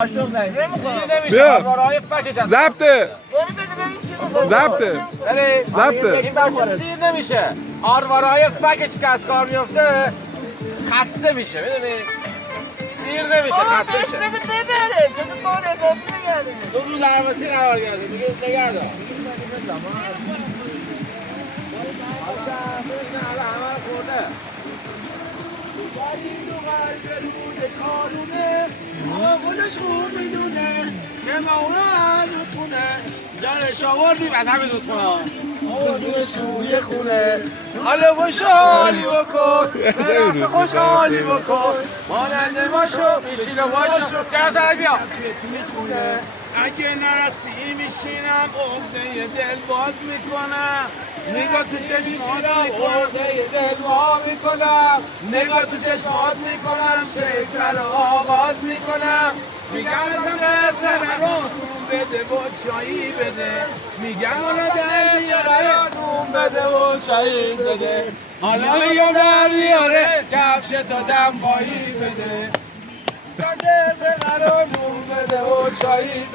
بیا ضبطه ضبطه ضبطه این بچه سیر نمیشه آروارهای فکش که از کار میفته خسته میشه میدونی سیر نمیشه خسته میشه ببره چطور با نگاهی نگرده دو روز درواسی قرار گرده میگه نگه دار خودش خوب میدونه که مولا از خونه جانش آوردیم از همین رودخونه آوردیمش توی خونه حالا خوشحالی بکن به راست خوشحالی بکن ماننده باشو میشین و باشو جرسانه بیا اگه نرسی میشینم عقده دل باز میکنم نگاه تو چشمات عقده دل وا میکنم نگاه تو چشمات میکنم شکر رو آواز میکنم میگم ازم نفر رو بده و چایی بده میگم اونا در بیاره نون بده و چایی بده حالا میگم در بیاره کفش تا دنبایی بده تا دل نون بده و چایی بده